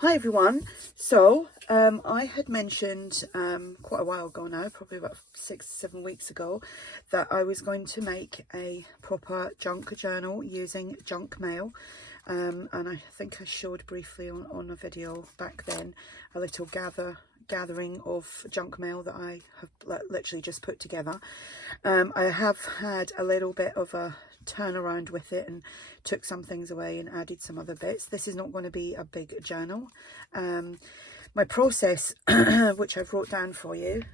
Hi everyone. So I had mentioned quite a while ago now, probably about 6-7 weeks ago, that I was going to make a proper junk journal using junk mail, and I think I showed briefly on a video back then a little gathering of junk mail that I have literally just put together. I have had a little bit of a turn around with it and took some things away and added some other bits. This is not going to be a big journal. My process, which I've wrote down for you,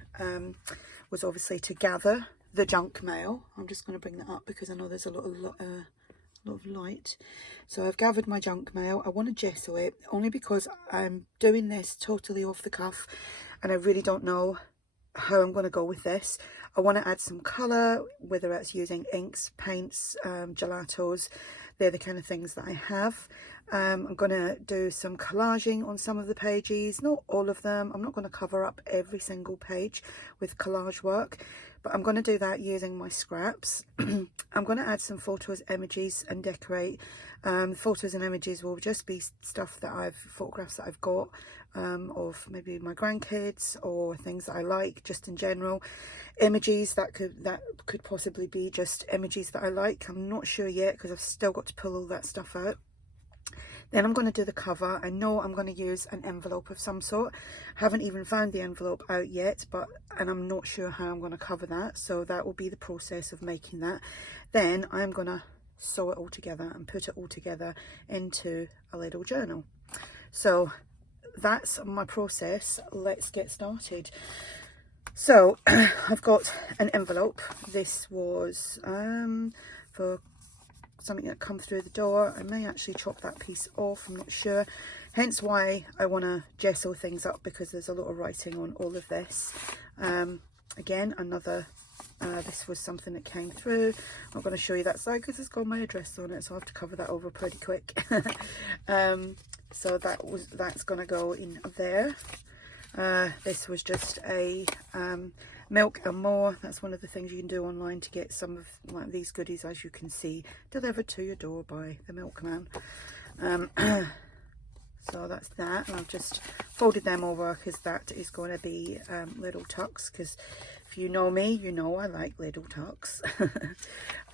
was obviously to gather the junk mail. I'm just going to bring that up because I know there's a lot of light. So I've gathered my junk mail. I want to gesso it only because I'm doing this totally off the cuff and I really don't know how I'm going to go with this. I want to add some colour, whether it's using inks, paints, gelatos. They're the kind of things that I have. I'm going to do some collaging on some of the pages, not all of them. I'm not going to cover up every single page with collage work, but I'm going to do that using my scraps. I'm going to add some photos, images and decorate. Photos and images will just be stuff that photographs that I've got of maybe my grandkids or things that I like just in general. Images that could possibly be just images that I like. I'm not sure yet because I've still got to pull all that stuff out. Then I'm going to do the cover. I know I'm going to use an envelope of some sort. Haven't even found the envelope out yet, and I'm not sure how I'm going to cover that. So that will be the process of making that. Then I'm going to sew it all together and put it all together into a little journal. So that's my process. Let's get started. So I've got an envelope. This was for something that come through the door. I may actually chop that piece off, I'm not sure. Hence why I want to gesso things up, because there's a lot of writing on all of this. Again, this was something that came through. I'm not going to show you that side because it's got my address on it, so I have to cover that over pretty quick. So that's going to go in there. This was just a milk and more. That's one of the things you can do online to get some of like these goodies, as you can see, delivered to your door by the milkman. So that's that, and I've just folded them over because that is going to be little tucks, because if you know me, you know I like little tucks.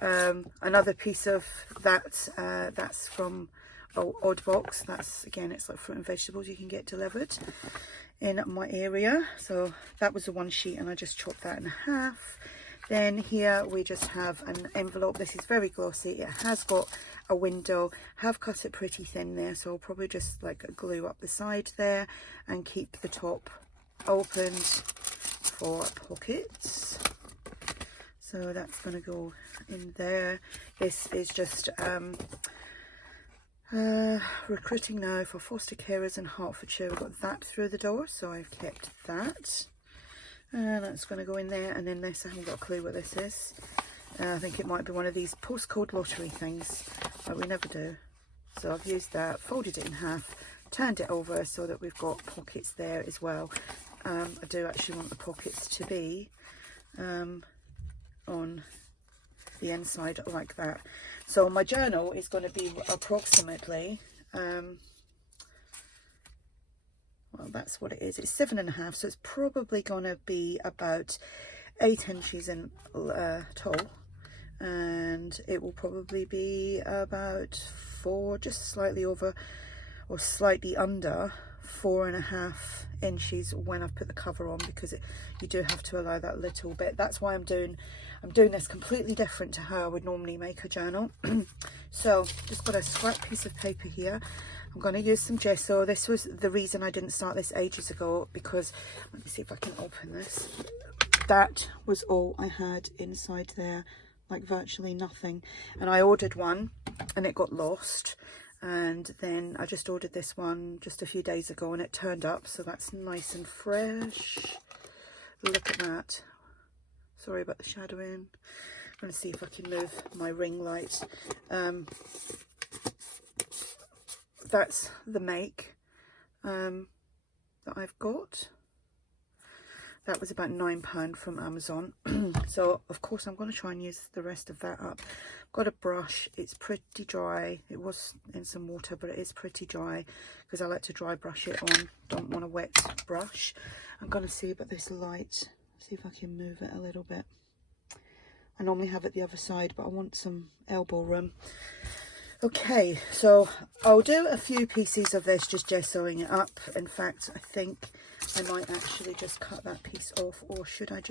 Another piece of that, that's from Odd Box. That's, again, it's like fruit and vegetables you can get delivered in my area. So that was the one sheet and I just chopped that in half. Then here we just have an envelope. This is very glossy. It has got a window. Have cut it pretty thin there, so I'll probably just like glue up the side there and keep the top opened for pockets. So that's going to go in there. This is just recruiting now for foster carers in Hertfordshire. We've got that through the door, so I've kept that. And that's going to go in there. And then this, I haven't got a clue what this is. I think it might be one of these postcode lottery things, but we never do. So I've used that, folded it in half, turned it over so that we've got pockets there as well. I do actually want the pockets to be on the inside like that. So my journal is going to be approximately well, that's what it is. It's 7.5, so it's probably going to be about 8 inches in tall, and it will probably be about 4, just slightly over or slightly under 4.5 inches when I've put the cover on, because you do have to allow that little bit. That's why I'm doing this completely different to how I would normally make a journal. So just got a scrap piece of paper here. I'm going to use some gesso. This was the reason I didn't start this ages ago, because let me see if I can open this. That was all I had inside there, like virtually nothing. And I ordered one and it got lost. And then I just ordered this one just a few days ago and it turned up, so that's nice and fresh. Look at that. Sorry about the shadowing. I'm going to see if I can move my ring light. That's the make that I've got. That was about £9 from Amazon. So of course I'm going to try and use the rest of that up. I've got a brush. It's pretty dry. It was in some water, but it is pretty dry because I like to dry brush it on. Don't want a wet brush. I'm going to see about this light. See if I can move it a little bit. I normally have it the other side, but I want some elbow room. Okay, so I'll do a few pieces of this, just gessoing it up. In fact, I think I might actually just cut that piece off, or should I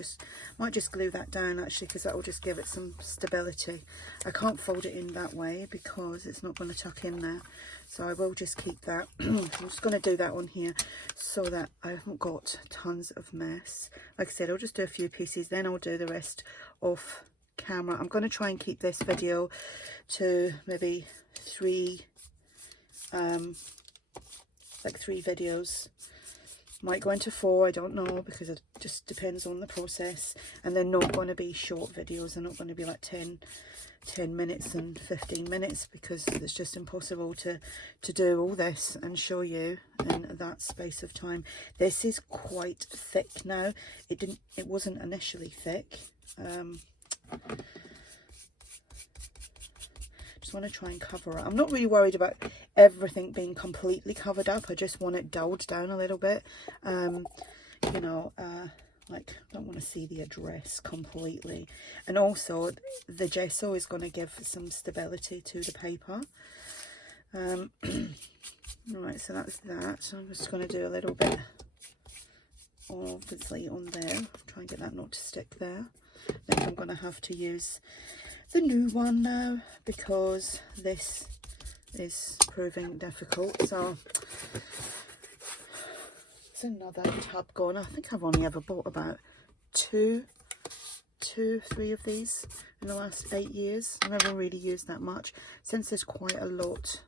might just glue that down actually, because that will just give it some stability. I can't fold it in that way because it's not going to tuck in there, so I will just keep that. I'm just going to do that on here so that I haven't got tons of mess. Like I said, I'll just do a few pieces, then I'll do the rest off camera. I'm going to try and keep this video to maybe three videos. Might go into 4, I don't know, because it just depends on the process. And they're not going to be short videos. They're not going to be like 10 minutes and 15 minutes, because it's just impossible to do all this and show you in that space of time. This is quite thick now. It wasn't initially thick. Just want to try and cover it. I'm not really worried about everything being completely covered up. I just want it dulled down a little bit. You know, like, I don't want to see the address completely. And also the gesso is going to give some stability to the paper. Right, so that's that. So I'm just going to do a little bit obviously on there. Try and get that not to stick there. I think I'm going to have to use the new one now because this is proving difficult. So it's another tub gone. I think I've only ever bought about 3 of these in the last 8 years. I never really used that much. Since there's quite a lot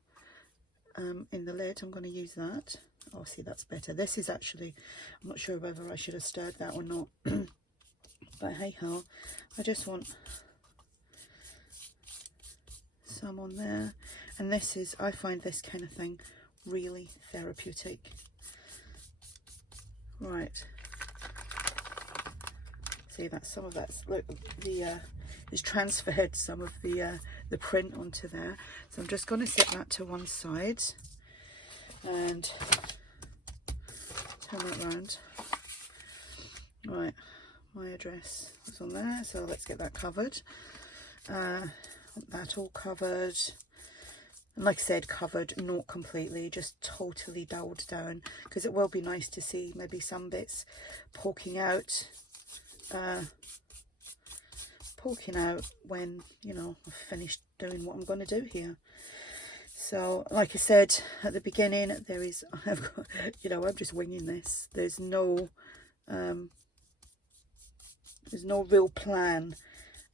in the lid, I'm going to use that. Oh, see, that's better. This is actually, I'm not sure whether I should have stirred that or not. But hey ho, I just want some on there. And this is, I find this kind of thing really therapeutic. Right. See, that's some of that's, look, it's transferred some of the print onto there. So I'm just going to set that to one side and turn that around. Right. My address is on there, so let's get that covered. That all covered, and like I said, covered, not completely, just totally dulled down, because it will be nice to see maybe some bits poking out when, you know, I've finished doing what I'm going to do here. So like I said at the beginning, I've got, you know, I'm just winging this. There's no real plan,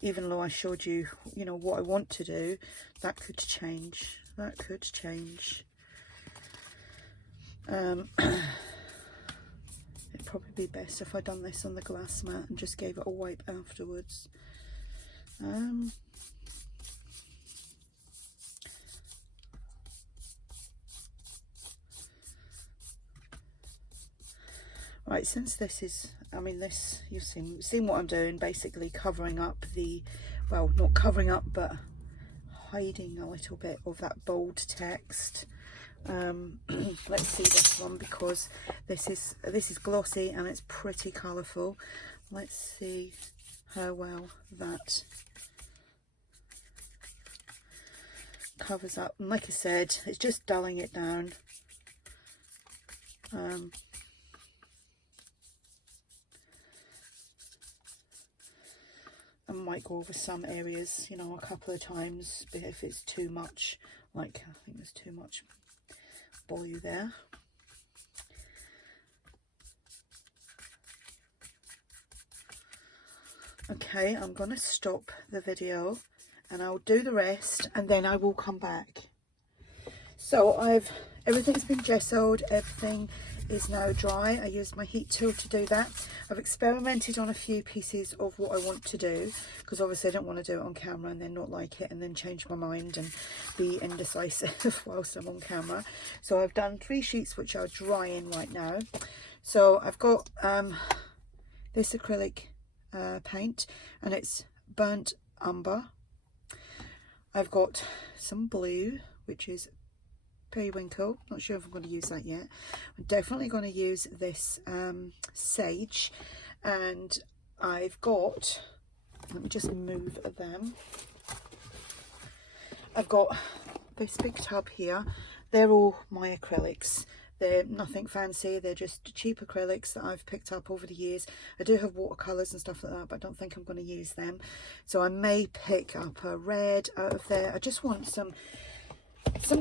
even though I showed you, you know, what I want to do. That could change. That could change. It'd probably be best if I done this on the glass mat and just gave it a wipe afterwards. Right, since this is, I mean, this, you've seen what I'm doing, basically covering up the, well, not covering up, but hiding a little bit of that bold text. Let's see this one, because this is glossy and it's pretty colourful. Let's see how well that covers up. And like I said, it's just dulling it down. I might go over some areas, you know, a couple of times, but if it's too much, like, I think there's too much blue there. Okay, I'm going to stop the video and I'll do the rest and then I will come back. So everything's been gessoed, everything is now dry. I used my heat tool to do that. I've experimented on a few pieces of what I want to do, because obviously I don't want to do it on camera and then not like it and then change my mind and be indecisive whilst I'm on camera. So I've done 3 sheets which are drying right now. So I've got this acrylic paint, and it's burnt umber. I've got some blue, which is periwinkle. Not sure if I'm going to use that yet. I'm definitely going to use this sage, and I've got, let me just move them. I've got this big tub here. They're all my acrylics. They're nothing fancy, they're just cheap acrylics that I've picked up over the years. I do have watercolours and stuff like that, but I don't think I'm going to use them. So I may pick up a red out of there. I just want some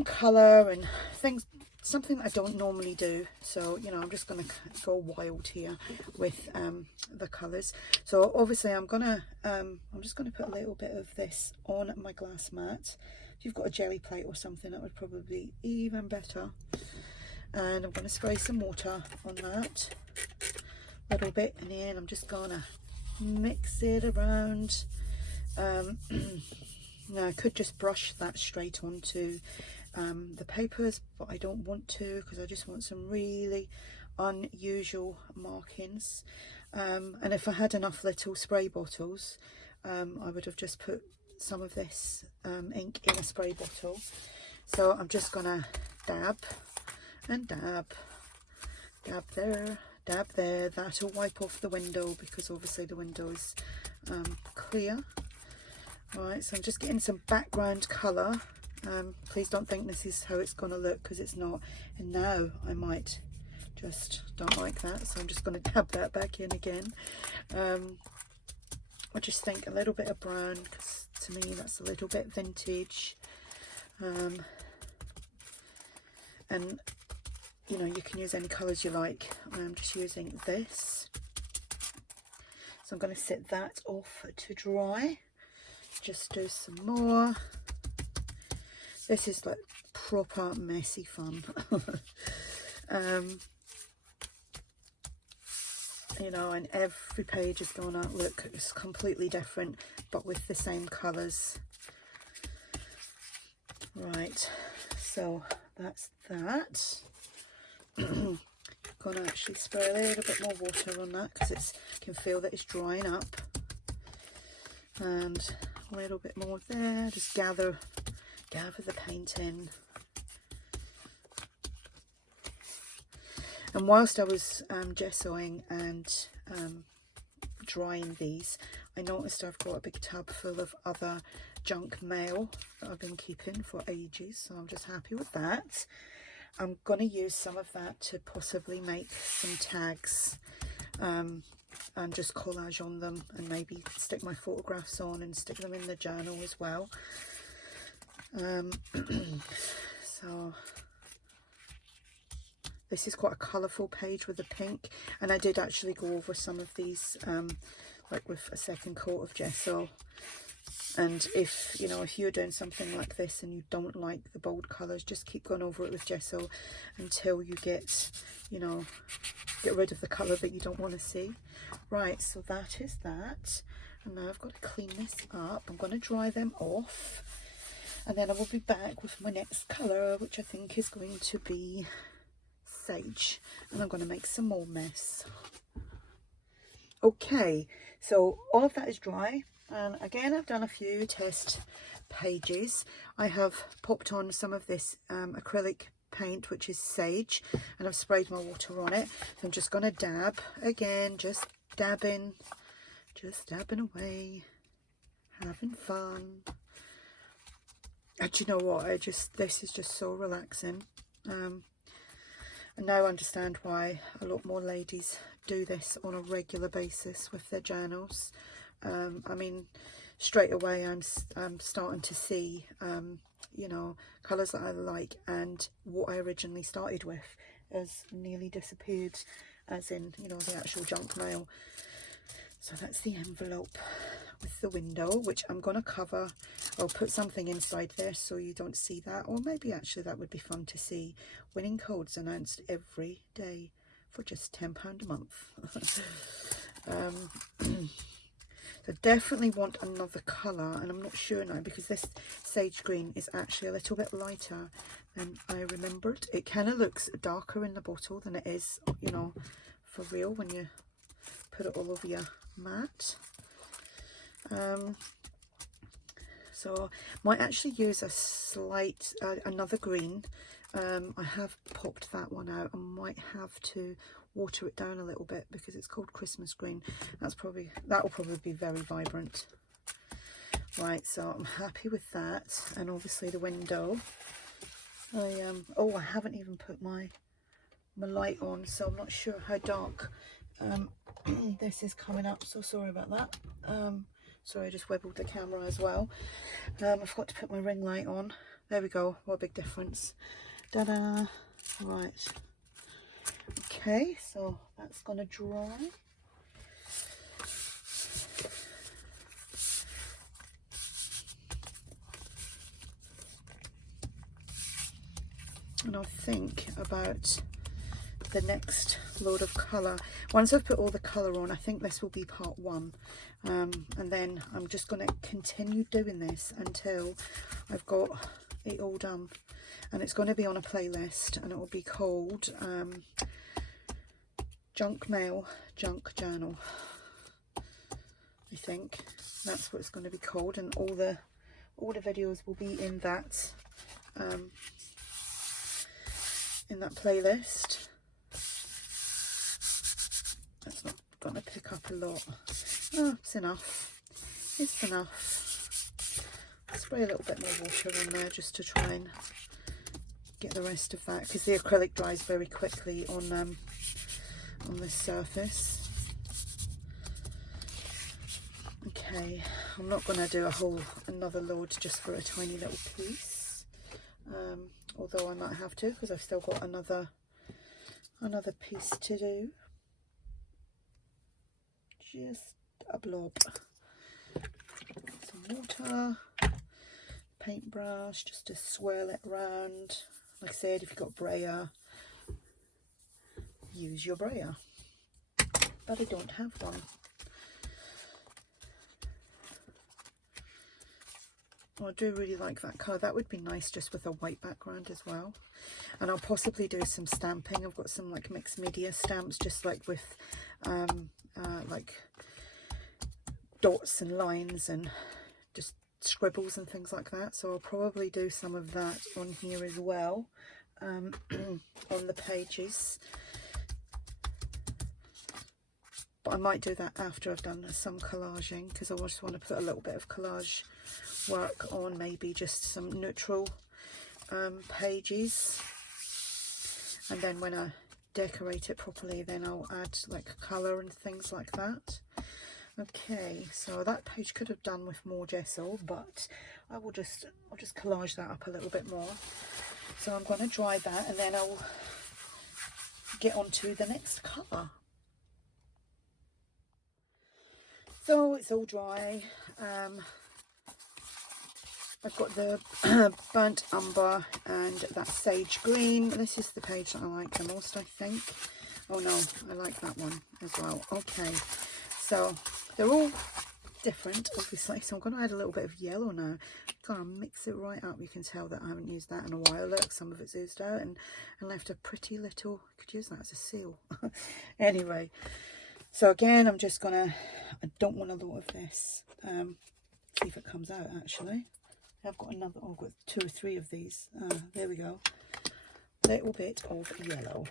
colour and things, something that I don't normally do. So, you know, I'm just going to go wild here with the colours. So obviously I'm just going to put a little bit of this on my glass mat. If you've got a jelly plate or something, that would probably be even better. And I'm going to spray some water on that a little bit, and then I'm just going to mix it around. Now I could just brush that straight onto the papers, but I don't want to, because I just want some really unusual markings. And if I had enough little spray bottles, I would have just put some of this ink in a spray bottle. So I'm just going to dab and dab, dab there, dab there. That'll wipe off the window, because obviously the window is clear. Right, so I'm just getting some background colour. Please don't think this is how it's going to look, because it's not. And now I might just don't like that, so I'm just going to dab that back in again. I just think a little bit of brown, because to me that's a little bit vintage. And you know, you can use any colours you like. I'm just using this. So I'm going to set that off to dry. Just do some more. This is like proper messy fun. You know, and every page is going to look completely different, but with the same colours. Right, so that's that. I'm going to actually spray a little bit more water on that, because I can feel that it's drying up. And a little bit more there, just gather the paint in. And whilst I was gessoing and drying these, I noticed I've got a big tub full of other junk mail that I've been keeping for ages, so I'm just happy with that. I'm going to use some of that to possibly make some tags and just collage on them, and maybe stick my photographs on and stick them in the journal as well. So this is quite a colourful page with the pink, and I did actually go over some of these like with a second coat of gesso. And if, you know, if you're doing something like this and you don't like the bold colours, just keep going over it with gesso until you get, you know, get rid of the colour that you don't want to see. Right, so that is that. And now I've got to clean this up. I'm going to dry them off, and then I will be back with my next colour, which I think is going to be sage. And I'm going to make some more mess. Okay, so all of that is dry. And again, I've done a few test pages. I have popped on some of this acrylic paint, which is sage, and I've sprayed my water on it. So I'm just going to dab again, just dabbing away, having fun. And do you know what? This is just so relaxing. I now understand why a lot more ladies do this on a regular basis with their journals. I mean, straight away I'm starting to see, you know, colours that I like, and what I originally started with has nearly disappeared, as in, you know, the actual junk mail. So that's the envelope with the window, which I'm going to cover. I'll put something inside there so you don't see that, or maybe actually that would be fun to see. Winning codes announced every day for just £10 a month. I definitely want another colour, and I'm not sure now, because this sage green is actually a little bit lighter than I remembered. It kind of looks darker in the bottle than it is, you know, for real when you put it all over your mat. So might actually use a slight another green. I have popped that one out. I might have to water it down a little bit because it's called Christmas green. That will probably be very vibrant. Right, so I'm happy with that, and obviously the window. I haven't even put my light on, so I'm not sure how dark this is coming up, so sorry about that. Sorry, I just wobbled the camera as well. I forgot to put my ring light on. There we go. What a big difference. Ta-da! Right. Okay, so that's going to dry. And I'll think about the next load of colour. Once I've put all the colour on, I think this will be part 1. And then I'm just going to continue doing this until I've got it all done. And it's going to be on a playlist, and it will be called Junk Mail, Junk Journal. I think that's what it's going to be called, and all the videos will be in that playlist. That's not going to pick up a lot. Oh, it's enough. It's enough. Spray a little bit more water on there just to try and get the rest of that, because the acrylic dries very quickly on this surface. Okay, I'm not going to do another load just for a tiny little piece, although I might have to, because I've still got another piece to do. Just a blob. Some water, paintbrush, just to swirl it around. Like I said, if you've got brayer, use your brayer, but I don't have one. Oh, I do really like that colour. That would be nice just with a white background as well. And I'll possibly do some stamping. I've got some like mixed media stamps, just like with like dots and lines and just scribbles and things like that. So I'll probably do some of that on here as well, on the pages. But I might do that after I've done some collaging, because I just want to put a little bit of collage work on, maybe just some neutral pages, and then when I decorate it properly, then I'll add like colour and things like that. Okay, so that page could have done with more gesso, but I'll just collage that up a little bit more. So I'm going to dry that, and then I'll get on to the next colour. So it's all dry. I've got the burnt umber and that sage green. This is the page that I like the most, I think. Oh no, I like that one as well. Okay, so they're all different, obviously. So I'm going to add a little bit of yellow now. Kind of mix it right up. You can tell that I haven't used that in a while. Look, some of it's oozed out and left a pretty little. I could use that as a seal. Anyway, so again, I'm just gonna. I don't want a lot of this. See if it comes out actually. I've got another. Oh, I've got 2 or 3 of these. There we go. Little bit of yellow.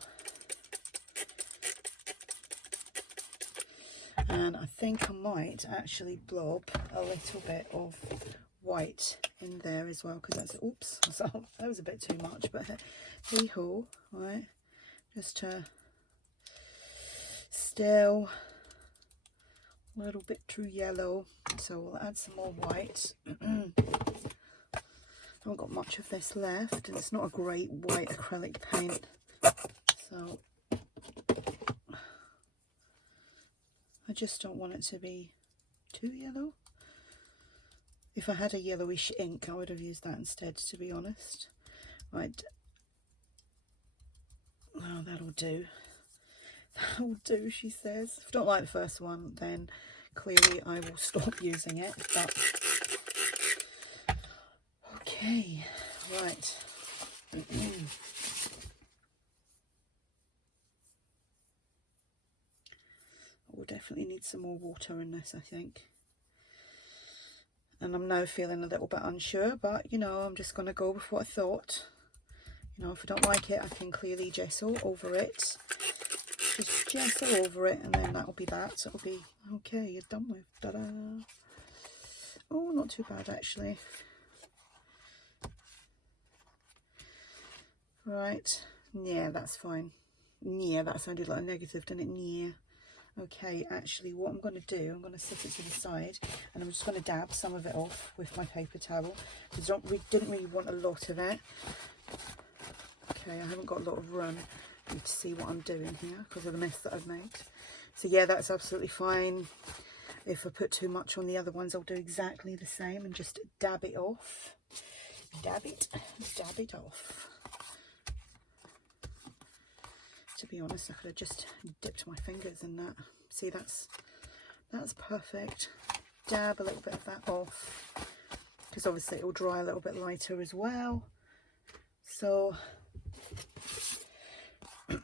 And I think I might actually blob a little bit of white in there as well, because that's, oops, so that was a bit too much, but hey ho, right, just to still a little bit too yellow, so we'll add some more white. I haven't got much of this left, and it's not a great white acrylic paint, so I just don't want it to be too yellow. If I had a yellowish ink, I would have used that instead, to be honest. Right. Oh, that'll do. That'll do, she says. If I don't like the first one, then clearly I will stop using it. But okay, right. we'll definitely need some more water in this, I think. And I'm now feeling a little bit unsure, but you know, I'm just going to go with what I thought. You know, if I don't like it, I can clearly gesso over it. Just gesso over it, and then that'll be that. So it'll be okay, you're done with. Ta-da! Oh, not too bad actually. Right, yeah, that's fine. Yeah, that sounded like a negative, didn't it? Yeah. Okay, actually what I'm going to do, I'm going to set it to the side, and I'm just going to dab some of it off with my paper towel, because we didn't really want a lot of it. Okay, I haven't got a lot of room for you to see what I'm doing here because of the mess that I've made. So yeah, that's absolutely fine. If I put too much on the other ones, I'll do exactly the same and just dab it off. Dab it off. To be honest, I could have just dipped my fingers in that. See, that's perfect. Dab a little bit of that off, because obviously it will dry a little bit lighter as well. So I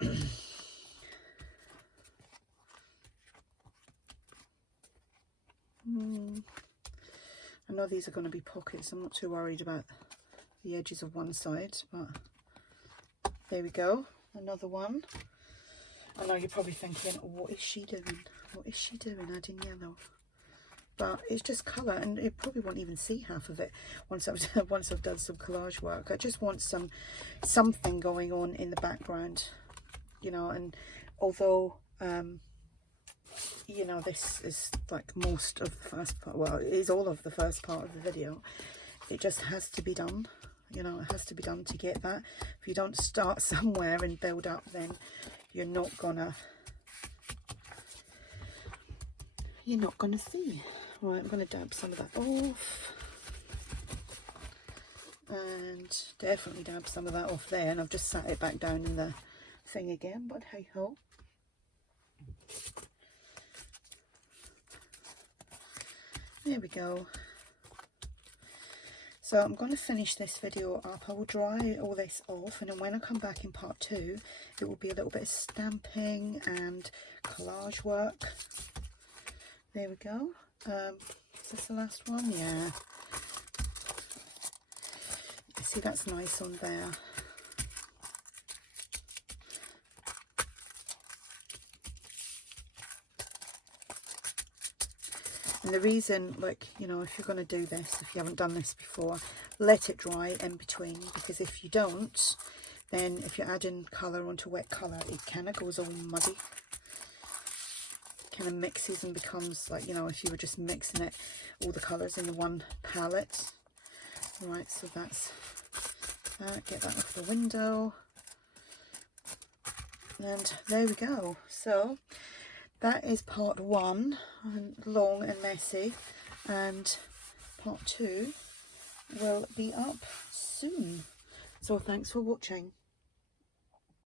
know these are going to be pockets. I'm not too worried about the edges of one side, but there we go. Another one. I know you're probably thinking, what is she doing? What is she doing adding yellow? But it's just colour, and you probably won't even see half of it once I've done some collage work. I just want something going on in the background, you know. And although you know, this is like most of the first part, well, it is all of the first part of the video, it just has to be done. You know, it has to be done to get that. If you don't start somewhere and build up, then you're not gonna see. Right, I'm gonna dab some of that off, and definitely dab some of that off there. And I've just sat it back down in the thing again, but hey ho. There we go. So I'm going to finish this video up. I will dry all this off, and then when I come back in part 2, it will be a little bit of stamping and collage work. There we go. Is this the last one? Yeah. See, that's nice on there. And the reason, like, you know, if you're going to do this, if you haven't done this before, let it dry in between, because if you don't, then if you're adding colour onto wet colour, it kind of goes all muddy. Kind of mixes and becomes like, you know, if you were just mixing it, all the colours in the one palette. Right, so that's that. Get that off the window. And there we go. So that is part 1, long and messy, and part 2 will be up soon. So thanks for watching.